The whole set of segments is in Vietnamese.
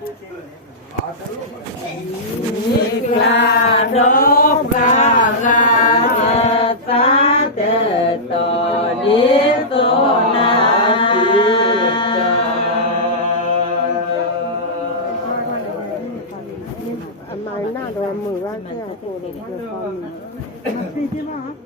กลาดบกากาตาเตตอดิโตนาอันไหนหน้าโดนมือว่าแค่โกรธเกิดความซีใช่ไหมครับ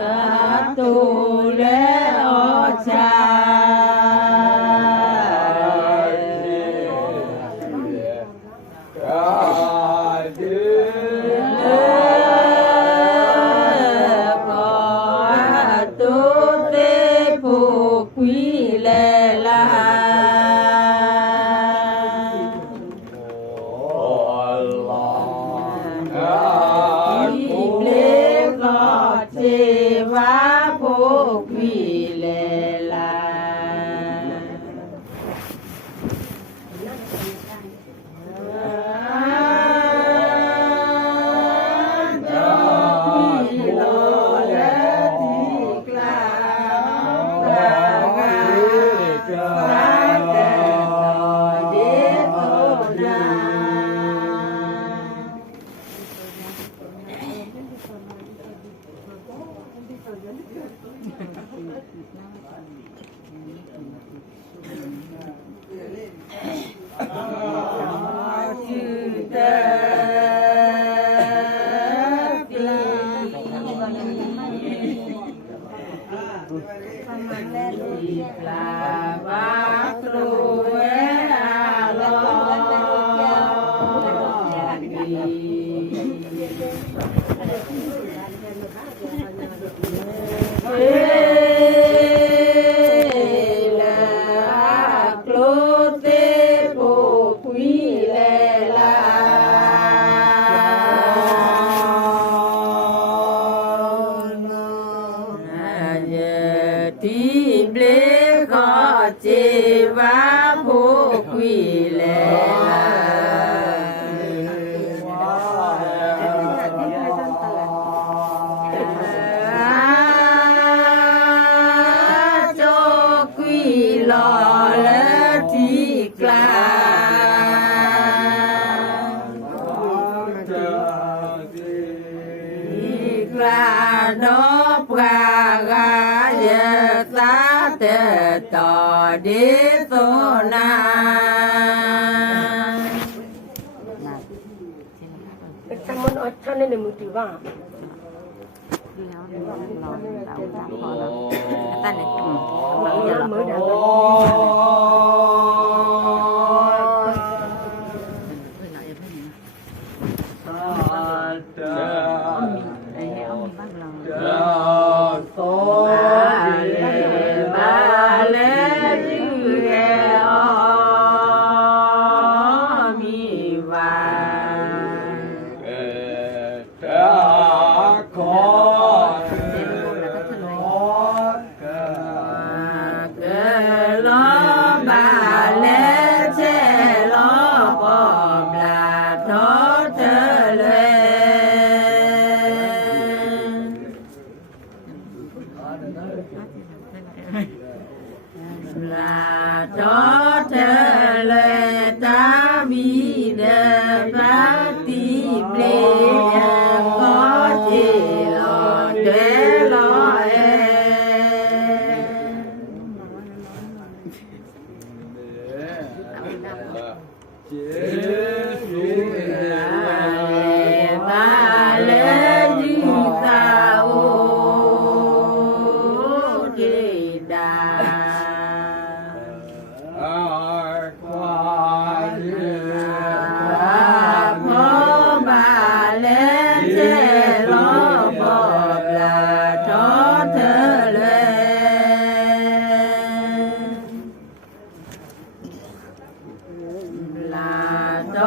ชาตูเลอชาต่อดิโซนาทำมันท่านในมือถือว่ามือเดียวลาโต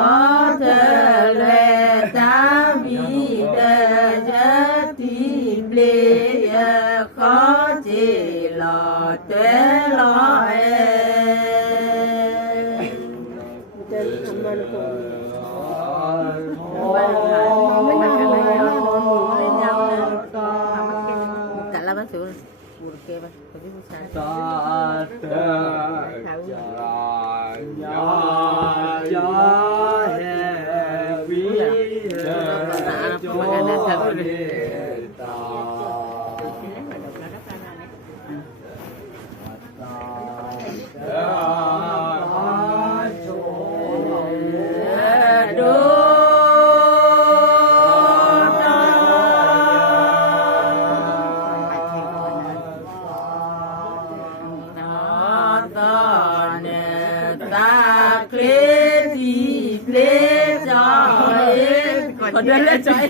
còn đây là trái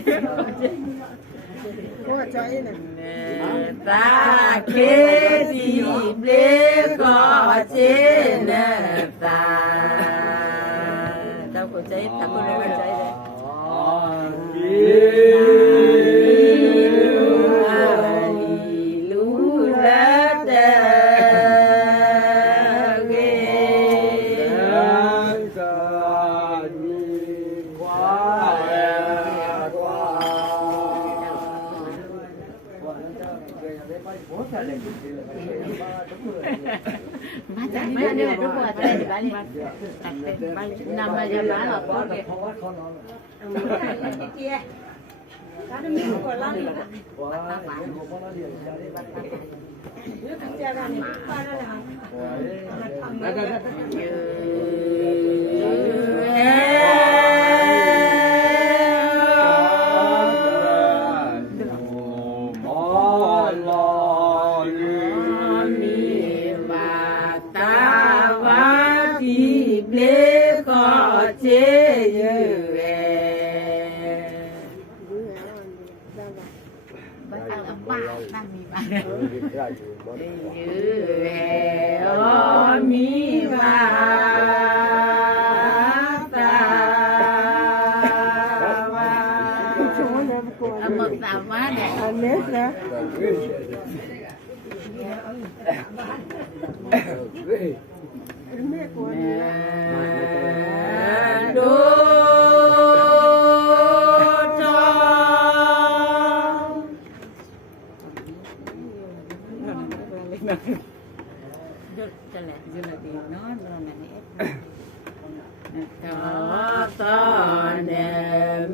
có trái này ta kế gì lê có trên ta đâu có trái ta có lấy trái đấy nằm giờ bán là có kìa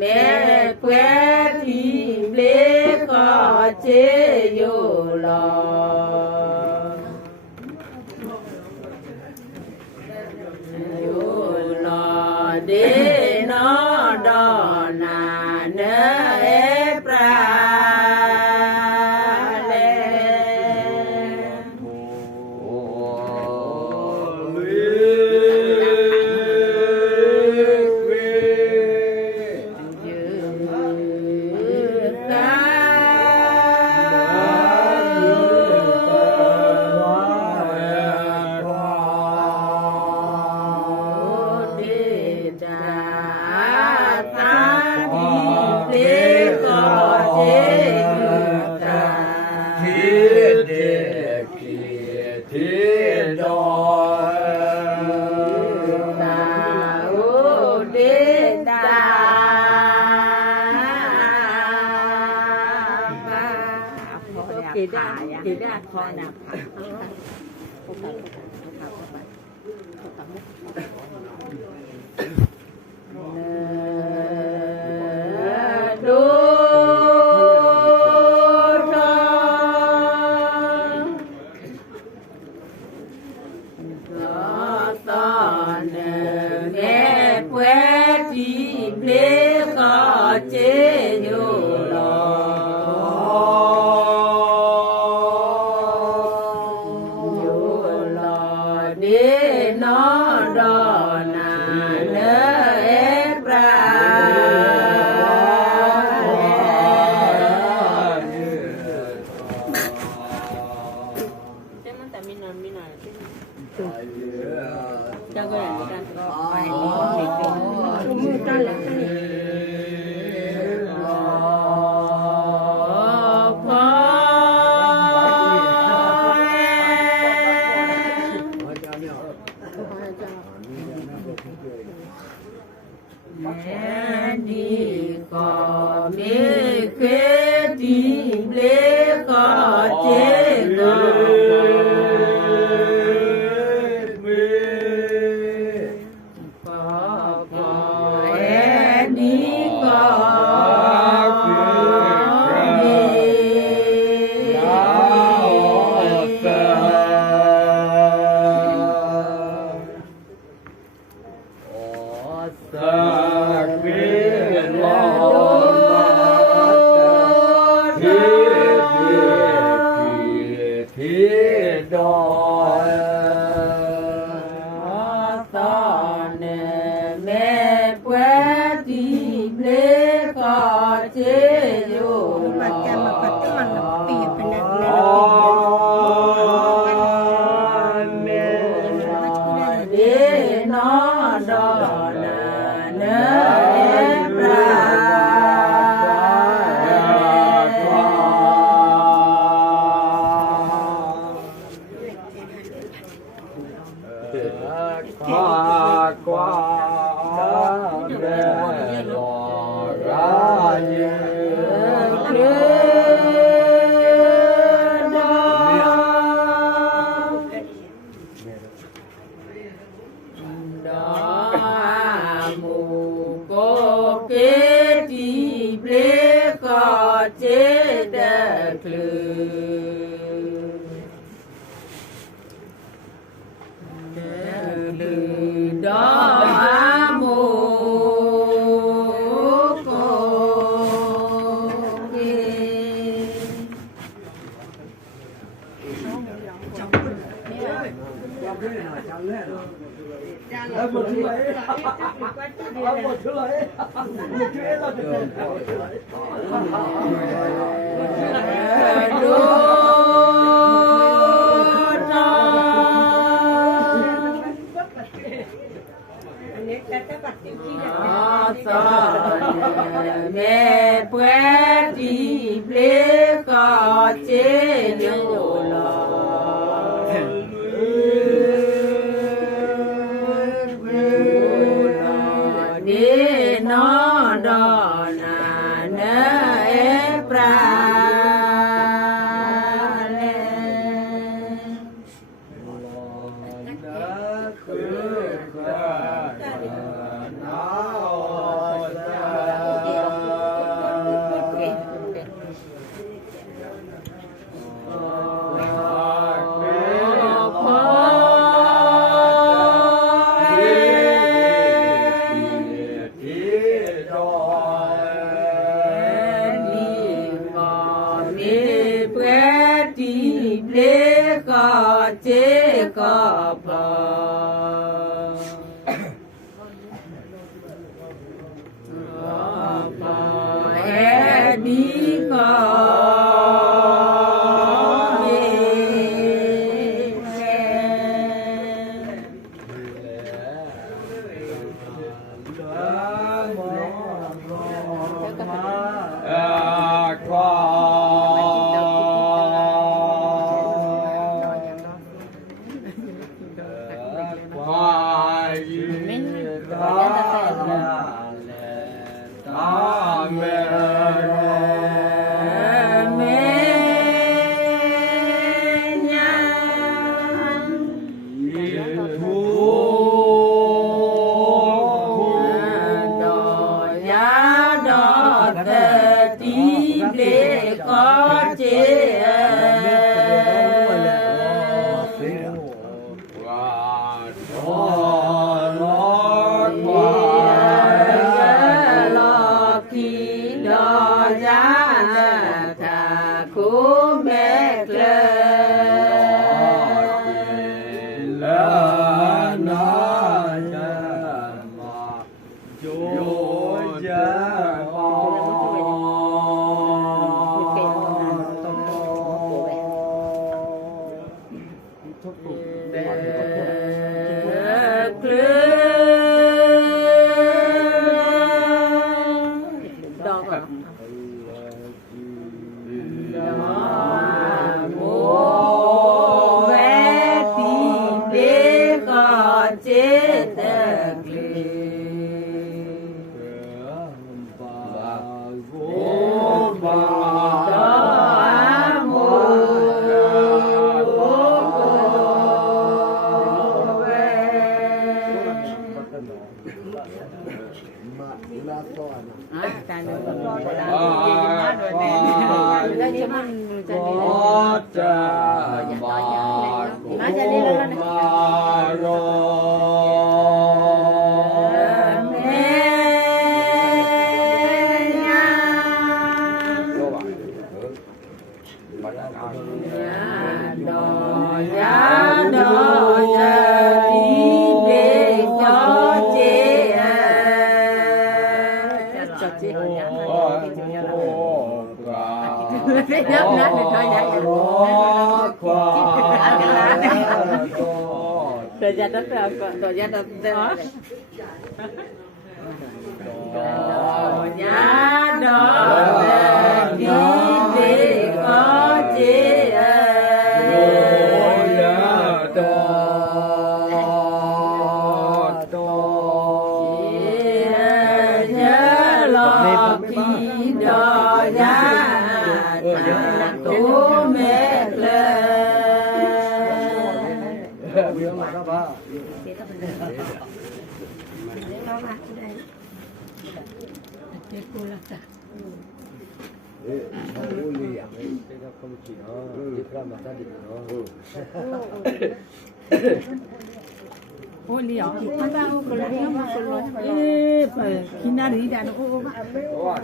mẹ quét thì lê có chế vô lò để nó đò nà nơ ép ra kho nào Hãy subscribe cho kênh Ghiền Mì Gõ để không bỏ lỡ bây giờ mà nó ba không có gì à cái đó không chỉ nó chỉ là mà ta định nó ô liều mà ta ô còn liều mà còn liều ê phải khi nào đi ra nó ô mà ôi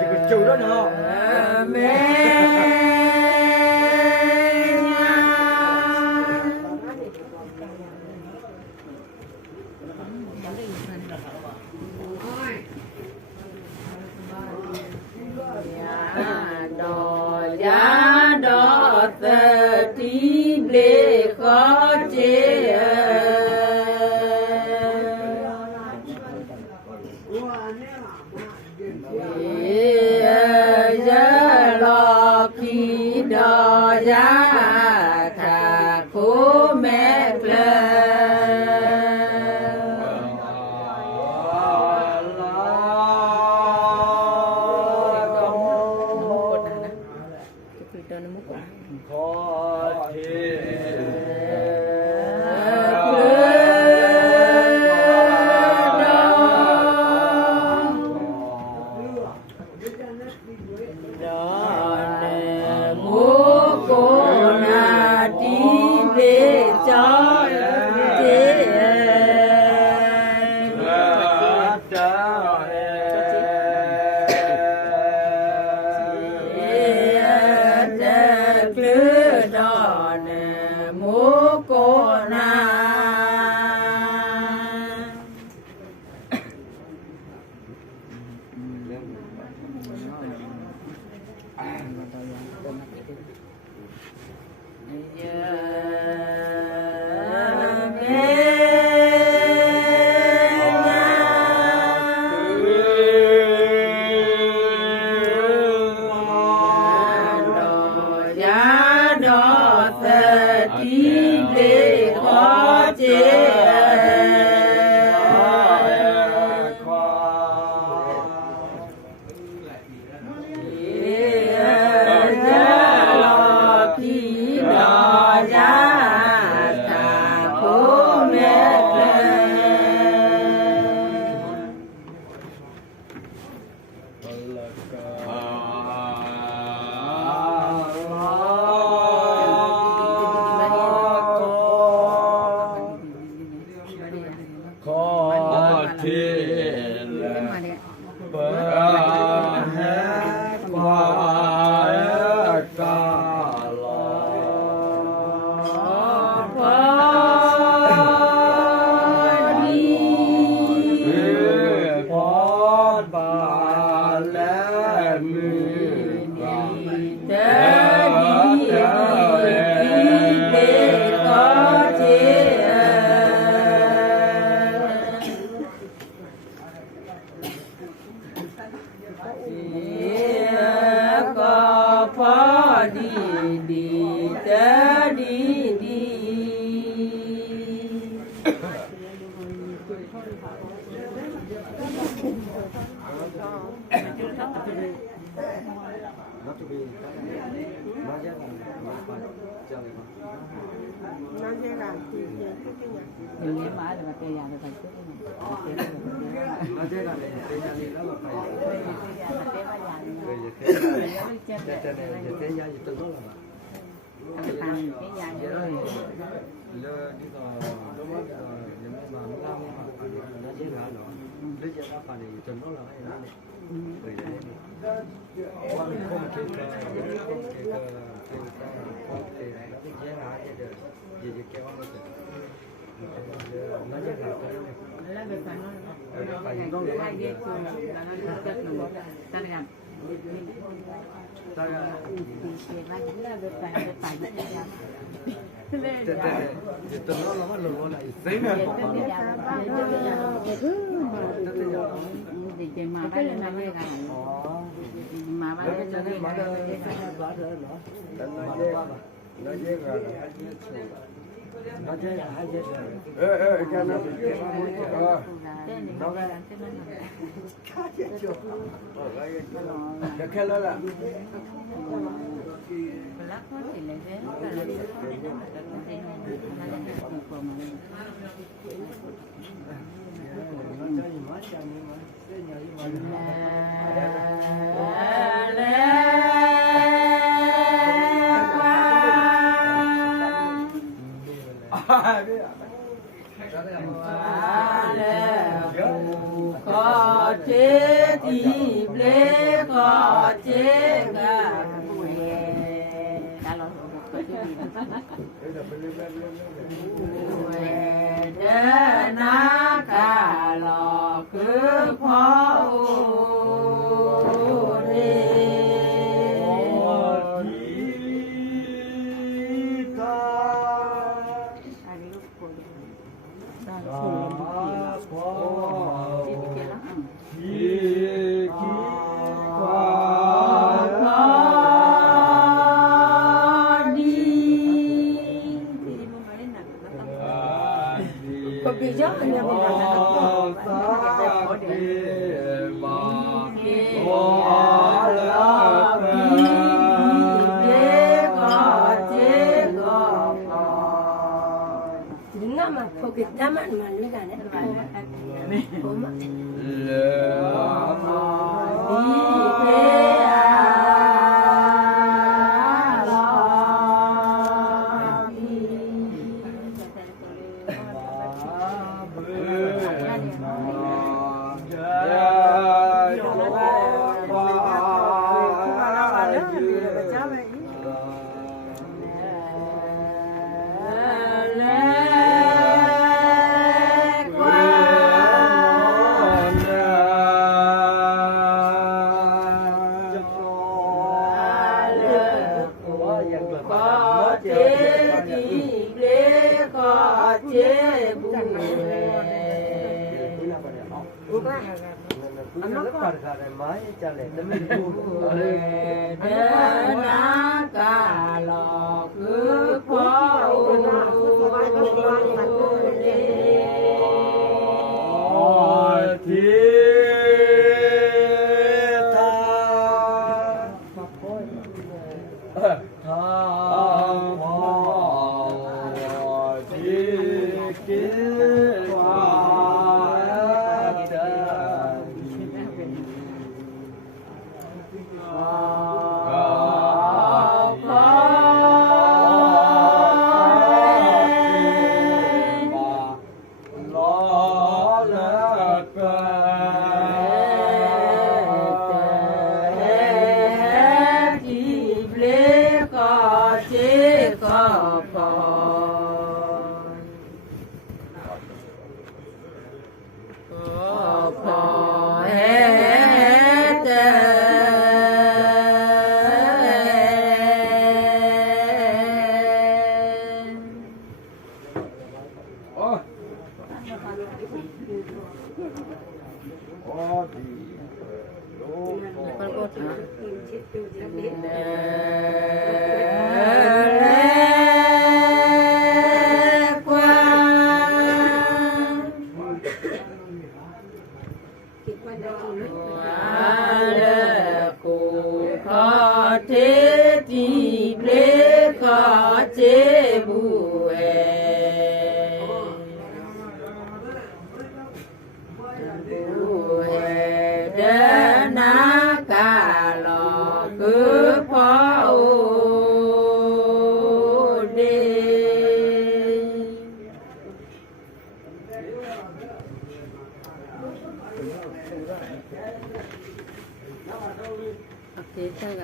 chỉ cần chịu đó nữa giá đỏ tờ tí lệ khó chế giá lọ khi đỏ giá thả cố mẹ bây giờ các bạn thì chuẩn nó là cái này bởi đấy quan không kể cả không kể cả không kể này nó cái chế là cái được gì cái quan nó chế là cái là về phần nó hai ghế là nó chất nó ta làm ta là về phần thì tụi nó là nó lại giấy này thì chị mà phải lên năm cái mà phải lên năm cái nó dễ rồi nó dễ là hai dễ rồi cái nó cái cái đó là lắc hết thì lại thế là nó có chế thì lễ có chế cả na cả lò cứ phó 这个。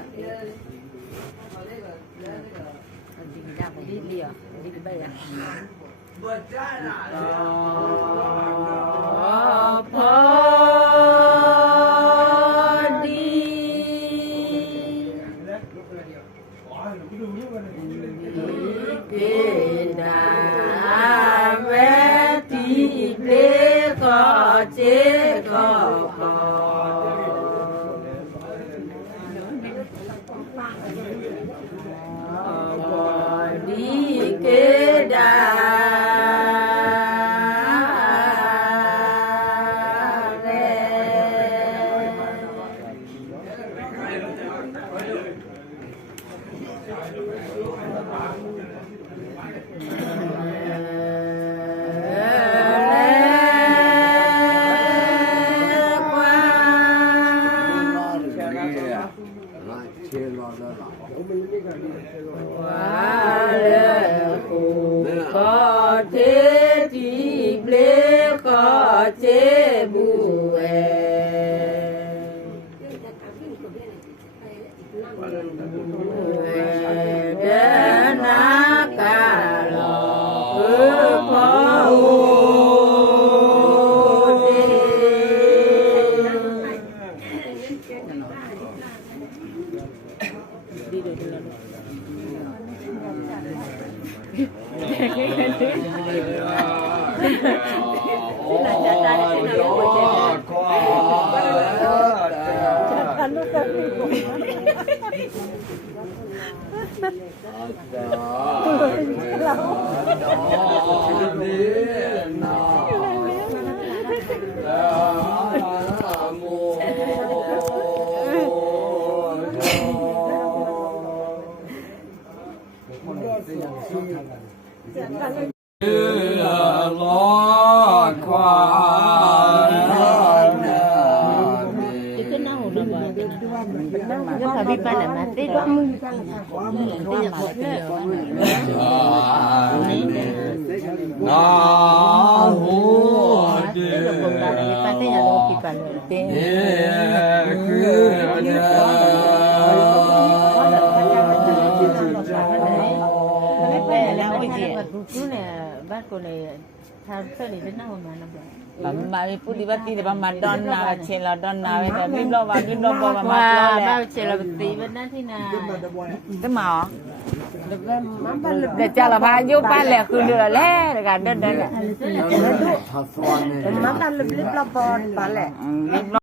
你家不理理啊？理不白呀？Mama putih bati di Madonna, cila donna, biblo bawa Madonna, cila beti benar sih nah. Itu mau. Dah cila baju paling aku dulu leh, dekat dah. Makan lebih lapar balik.